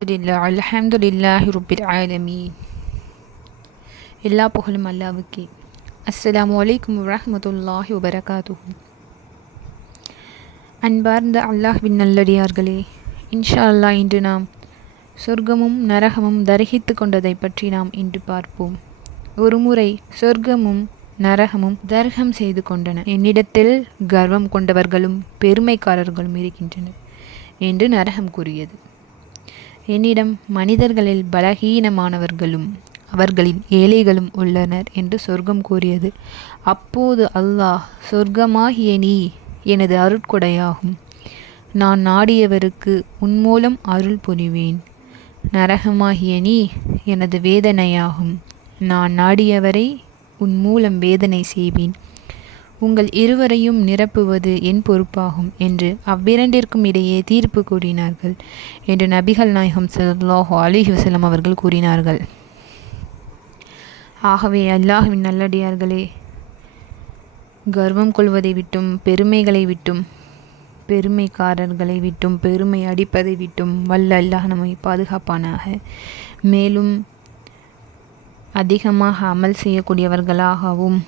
அல்ஹம்துலில்லா அல்ஹம்துலில்லாஹி ஆலமீன். எல்லா புகழும் அல்லாவுக்கே அஸ்லாம் அலைக்கும் வரமத்துல்லாஹி வபரகாத்துஹு. அன்பார்ந்த அல்லாஹ்வின் நல்லடியார்களே இன்ஷா அல்லாஹ் இன்று நாம் சொர்க்கமும் நரகமும் தரிகித்து கொண்டதை பற்றி நாம் இன்று பார்ப்போம். ஒருமுறை சொர்க்கமும் நரகமும் தர்கம் செய்து கொண்டன. என்னிடத்தில் கர்வம் கொண்டவர்களும் பெருமைக்காரர்களும் இருக்கின்றனர் என்று நரகம் கூறியது. என்னிடம் மனிதர்களில் பலகீனமானவர்களும் அவர்களின் ஏழைகளும் உள்ளனர் என்று சொர்க்கம் கூறியது. அப்போது அல்லாஹ் சொர்க்கமாகிய நீ எனது அருட்கொடையாகும். நான் நாடியவருக்கு உன் மூலம் அருள் புரிவேன். நரகமாகிய நீ எனது வேதனையாகும். நான் நாடியவரை உன் மூலம் வேதனை செய்வேன். உங்கள் இருவரையும் நிரப்புவது என் பொறுப்பாகும் என்று அவ்விரண்டிற்கும் இடையே தீர்ப்பு கூறினார்கள் என்று நபிகள் நாயகம் ஸல்லல்லாஹு அலைஹி வசலம் அவர்கள் கூறினார்கள். ஆகவே அல்லாஹ்வின் நல்லடியார்களே கர்வம் கொள்வதை விட்டும் பெருமைகளை விட்டும் பெருமைக்காரர்களை விட்டும் பெருமை அடிப்பதை விட்டும் வல்ல அல்லாஹ் நம்மை பாதுகாப்பானாக. மேலும் அதிகமாக அமல் செய்யக்கூடியவர்களாகவும்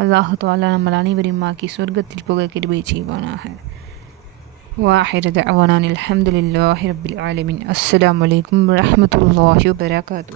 அல்லாஹு தாலா நம்மள் அனைவரையும் ஆக்கி சொர்க்கத்தில் புக கிருபை செய்வானாக واخر دعوانا الحمد لله رب العالمين السلام عليكم ورحمة الله وبركاته